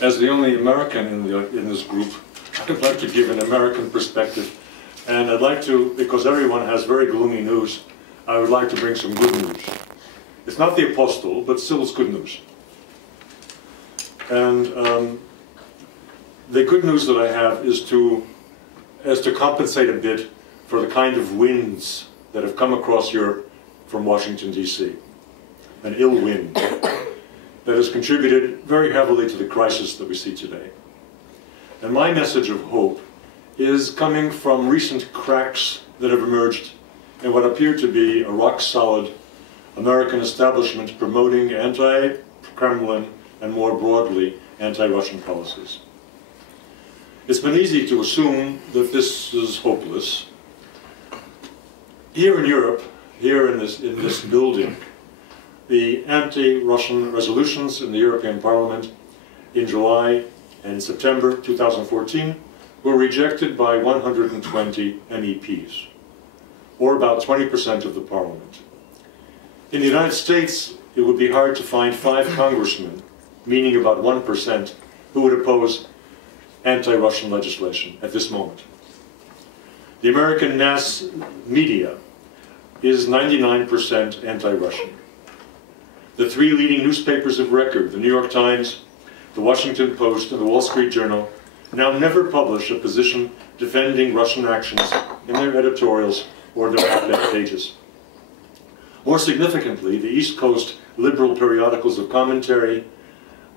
As the only American in this group, I'd like to give an American perspective. And I'd like to, because everyone has very gloomy news, I would like to bring some good news. It's not the apostle, but still it's good news. And the good news that I have is to compensate a bit for the kind of winds that have come across Europe from Washington, D.C. An ill wind that has contributed very heavily to the crisis that we see today. And my message of hope is coming from recent cracks that have emerged in what appear to be a rock-solid American establishment promoting anti-Kremlin and more broadly anti-Russian policies. It's been easy to assume that this is hopeless. Here in Europe, here in this building, the anti-Russian resolutions in the European Parliament in July and September 2014 were rejected by 120 MEPs, or about 20% of the Parliament. In the United States, it would be hard to find 5 congressmen, meaning about 1%, who would oppose anti-Russian legislation at this moment. The American mass media is 99% anti-Russian. The 3 leading newspapers of record, the New York Times, the Washington Post, and the Wall Street Journal, now never publish a position defending Russian actions in their editorials or their op-ed pages. More significantly, the East Coast liberal periodicals of commentary,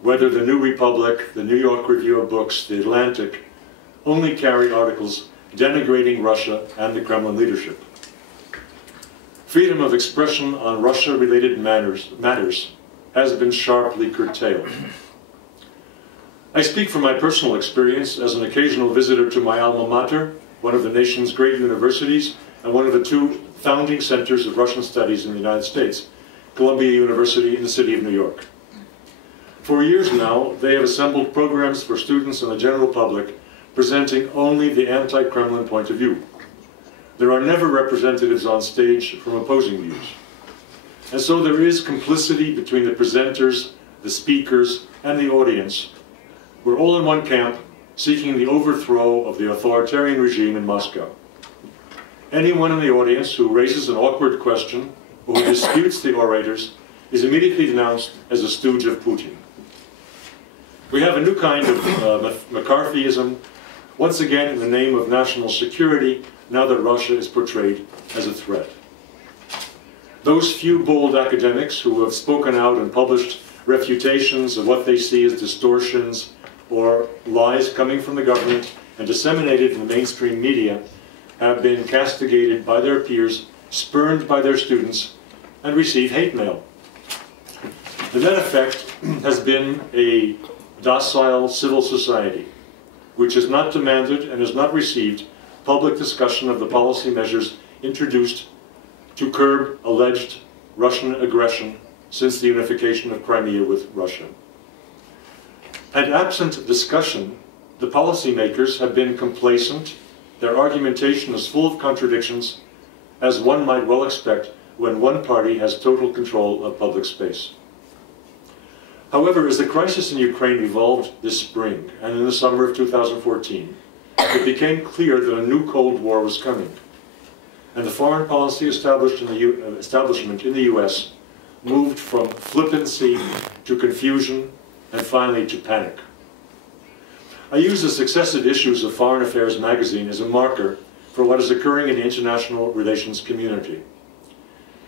whether the New Republic, the New York Review of Books, the Atlantic, only carry articles denigrating Russia and the Kremlin leadership. Freedom of expression on Russia-related matters has been sharply curtailed. I speak from my personal experience as an occasional visitor to my alma mater, one of the nation's great universities, and one of the 2 founding centers of Russian studies in the United States, Columbia University in the city of New York. For years now, they have assembled programs for students and the general public presenting only the anti-Kremlin point of view. There are never representatives on stage from opposing views. And so there is complicity between the presenters, the speakers, and the audience. We're all in one camp, seeking the overthrow of the authoritarian regime in Moscow. Anyone in the audience who raises an awkward question or who disputes the orators is immediately denounced as a stooge of Putin. We have a new kind of McCarthyism, once again in the name of national security, now that Russia is portrayed as a threat. Those few bold academics who have spoken out and published refutations of what they see as distortions or lies coming from the government and disseminated in the mainstream media have been castigated by their peers, spurned by their students, and receive hate mail. The net effect has been a docile civil society, which has not demanded and has not received public discussion of the policy measures introduced to curb alleged Russian aggression since the unification of Crimea with Russia. And absent discussion, the policymakers have been complacent. Their argumentation is full of contradictions, as one might well expect when one party has total control of public space. However, as the crisis in Ukraine evolved this spring and in the summer of 2014, it became clear that a new Cold War was coming. And the foreign policy establishment in the US moved from flippancy to confusion and finally to panic. I use the successive issues of Foreign Affairs magazine as a marker for what is occurring in the international relations community.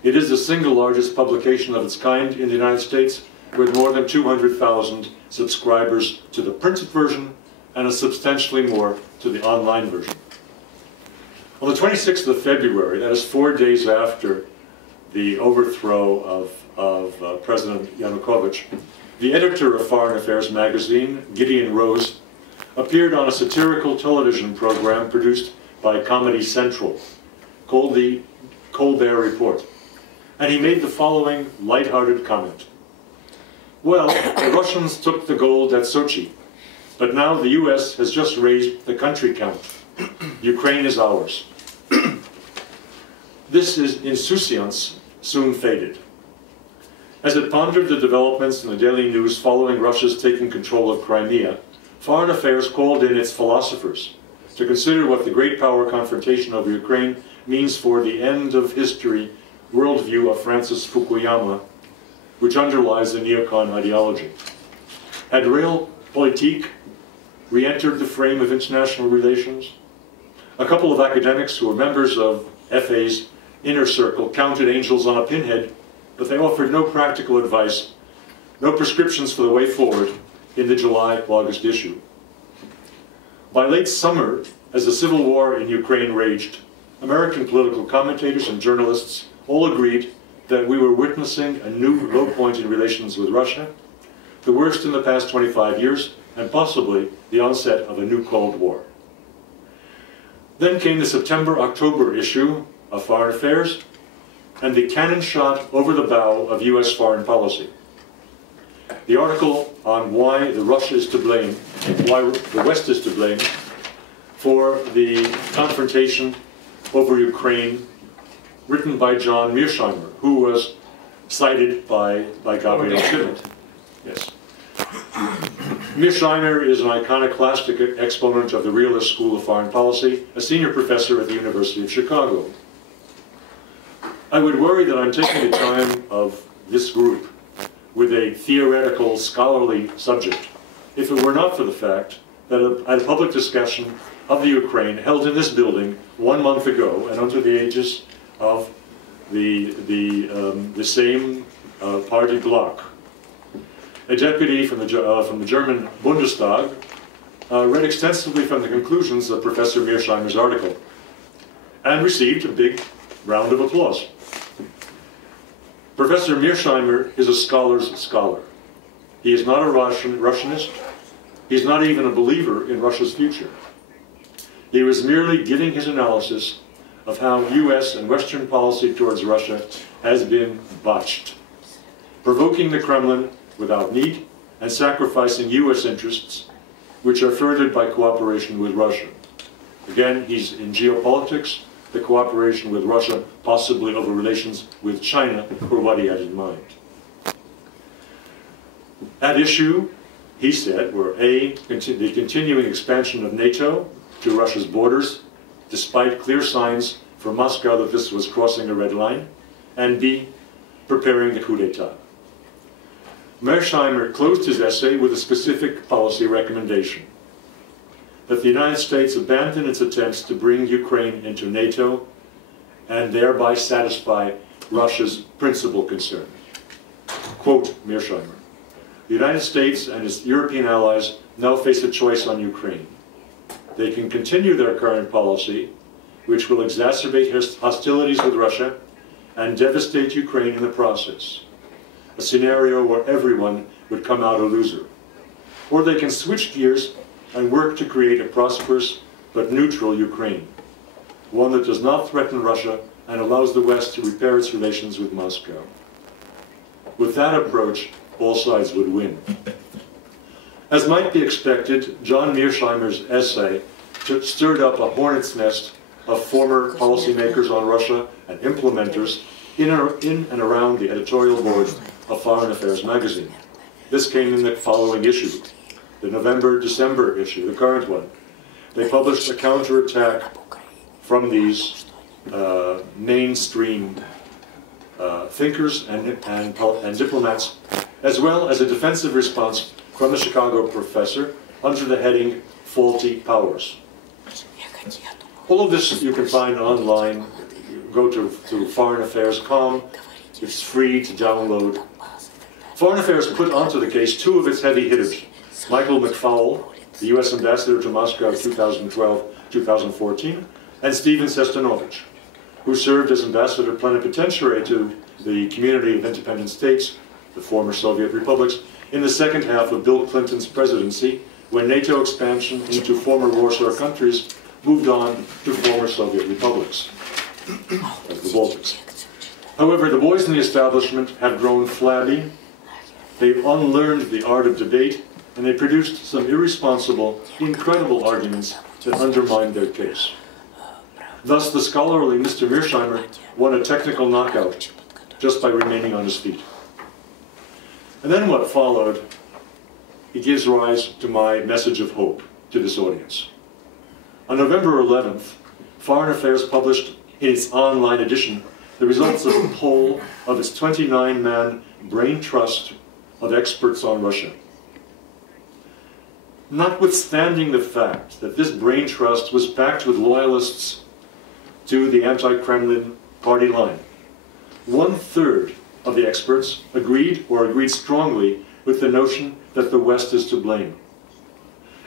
It is the single largest publication of its kind in the United States, with more than 200,000 subscribers to the printed version and substantially more to the online version. On the 26th of February, that is 4 days after the overthrow of President Yanukovych, the editor of Foreign Affairs magazine, Gideon Rose, appeared on a satirical television program produced by Comedy Central called the Colbert Report. And he made the following lighthearted comment. Well, the Russians took the gold at Sochi, but now the US has just raised the country count. Ukraine is ours. This insouciance soon faded. As it pondered the developments in the daily news following Russia's taking control of Crimea, Foreign Affairs called in its philosophers to consider what the great power confrontation over Ukraine means for the end of history worldview of Francis Fukuyama, which underlies the neocon ideology. Had realpolitik re-entered the frame of international relations? A couple of academics who were members of FA's inner circle counted angels on a pinhead, but they offered no practical advice, no prescriptions for the way forward in the July-August issue. By late summer, as the civil war in Ukraine raged, American political commentators and journalists all agreed that we were witnessing a new low point in relations with Russia, the worst in the past 25 years, and possibly the onset of a new Cold War. Then came the September-October issue of Foreign Affairs, and the cannon shot over the bow of US foreign policy. The article on why Russia is to blame, why the West is to blame for the confrontation over Ukraine, written by John Mearsheimer, who was cited by Gabriel Schmidt. Yes. Mearsheimer is an iconoclastic exponent of the realist school of foreign policy, a senior professor at the University of Chicago. I would worry that I'm taking the time of this group with a theoretical, scholarly subject if it were not for the fact that at a public discussion of the Ukraine held in this building 1 month ago and under the aegis of the same party bloc, a deputy from the German Bundestag read extensively from the conclusions of Professor Mearsheimer's article and received a big round of applause. Professor Mearsheimer is a scholar's scholar. He is not a Russianist. He's not even a believer in Russia's future. He was merely giving his analysis of how US and Western policy towards Russia has been botched, provoking the Kremlin without need and sacrificing US interests, which are furthered by cooperation with Russia. Again, he's in geopolitics, the cooperation with Russia, possibly over relations with China, were what he had in mind. At issue, he said, were A, the continuing expansion of NATO to Russia's borders, despite clear signs from Moscow that this was crossing a red line, and B, preparing the coup d'etat. Mearsheimer closed his essay with a specific policy recommendation: that the United States abandon its attempts to bring Ukraine into NATO and thereby satisfy Russia's principal concern. Quote Mearsheimer, "The United States and its European allies now face a choice on Ukraine. They can continue their current policy, which will exacerbate hostilities with Russia and devastate Ukraine in the process, a scenario where everyone would come out a loser. Or they can switch gears and work to create a prosperous but neutral Ukraine, one that does not threaten Russia and allows the West to repair its relations with Moscow. With that approach, all sides would win." As might be expected, John Mearsheimer's essay stirred up a hornet's nest of former policymakers on Russia and implementers in and around the editorial board of Foreign Affairs magazine. This came in the following issue, the November-December issue, the current one. They published a counterattack from these mainstream thinkers and diplomats, as well as a defensive response from the Chicago professor under the heading "Faulty Powers." All of this you can find online. Go to foreignaffairs.com. It's free to download. Foreign Affairs put onto the case two of its heavy hitters: Michael McFaul, the U.S. ambassador to Moscow 2012-2014, and Stephen Sestanovich, who served as ambassador plenipotentiary to the Community of Independent States, the former Soviet republics, in the second half of Bill Clinton's presidency, when NATO expansion into former Warsaw countries moved on to former Soviet republics, as the Baltics. However, the boys in the establishment have grown flabby. They've unlearned the art of debate, and they produced some irresponsible, incredible arguments that undermined their case. Thus, the scholarly Mr. Mearsheimer won a technical knockout just by remaining on his feet. And then what followed, it gives rise to my message of hope to this audience. On November 11th, Foreign Affairs published in its online edition the results of a poll of its 29-man brain trust of experts on Russia. Notwithstanding the fact that this brain trust was packed with loyalists to the anti-Kremlin party line, 1/3 of the experts agreed or agreed strongly with the notion that the West is to blame.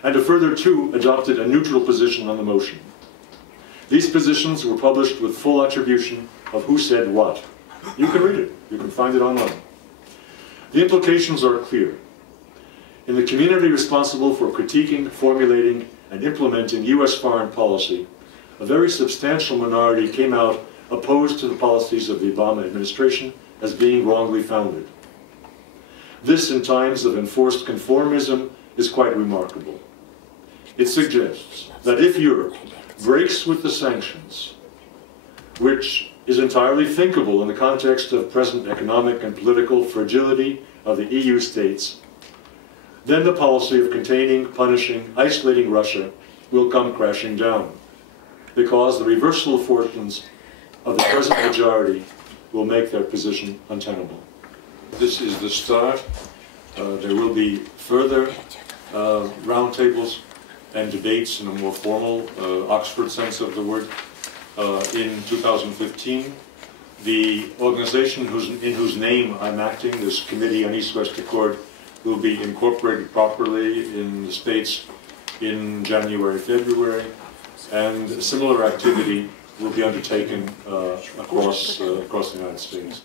And a further 2 adopted a neutral position on the motion. These positions were published with full attribution of who said what. You can read it. You can find it online. The implications are clear. In the community responsible for critiquing, formulating, and implementing US foreign policy, a very substantial minority came out opposed to the policies of the Obama administration as being wrongly founded. This, in times of enforced conformism, is quite remarkable. It suggests that if Europe breaks with the sanctions, which is entirely thinkable in the context of present economic and political fragility of the EU states, then the policy of containing, punishing, isolating Russia will come crashing down, because the reversal of fortunes of the present majority will make their position untenable. This is the start. There will be further roundtables and debates in a more formal Oxford sense of the word in 2015. The organization in whose name I'm acting, this Committee on East-West Accord, will be incorporated properly in the States in January, February, and similar activity will be undertaken across the United States.